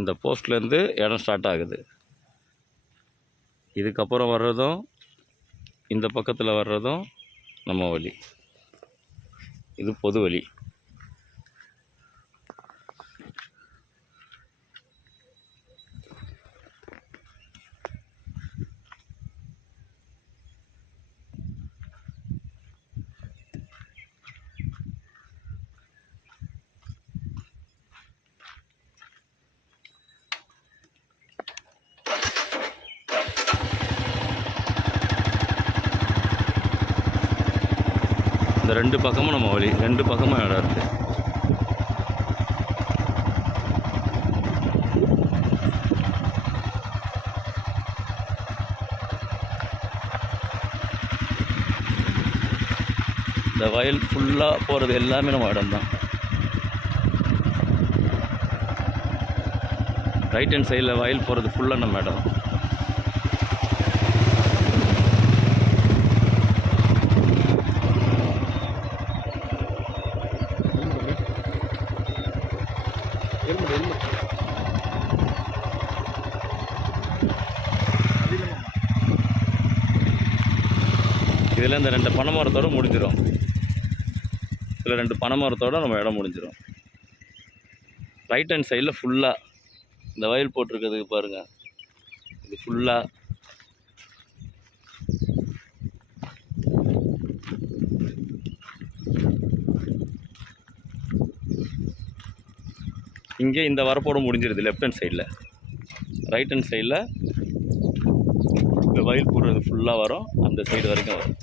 இந்த போஸ்ட்லேருந்து இடம் ஸ்டார்ட் ஆகுது. இதுக்கப்புறம் வர்றதும் இந்த பக்கத்தில் வர்றதும் நம்ம வழி. இது பொது வழி. இந்த ரெண்டு பக்கமும் நம்ம வழி, ரெண்டு பக்கமும் இடம் இருக்குது. இந்த வயல் ஃபுல்லாக போகிறது எல்லாமே நம்ம இடம் தான். ரைட் ஹேண்ட் சைடில் வயல் போகிறது ஃபுல்லாக நம்ம இடம். இதில் இந்த ரெண்டு பனை மரத்தோடு முடிஞ்சிடும். இதில் ரெண்டு பனை மரத்தோடு நம்ம இடம் முடிஞ்சிடும். ரைட் ஹேண்ட் சைடில் ஃபுல்லாக இந்த வயல் போட்டிருக்கிறதுக்கு பாருங்கள், இது ஃபுல்லாக இங்கே இந்த வரப்போடு முடிஞ்சிருது. லெஃப்ட் ஹேண்ட் சைடில், ரைட் ஹேண்ட் சைடில் இந்த வயல் போடுறது ஃபுல்லாக வரும், அந்த சைடு வரைக்கும் வரும்.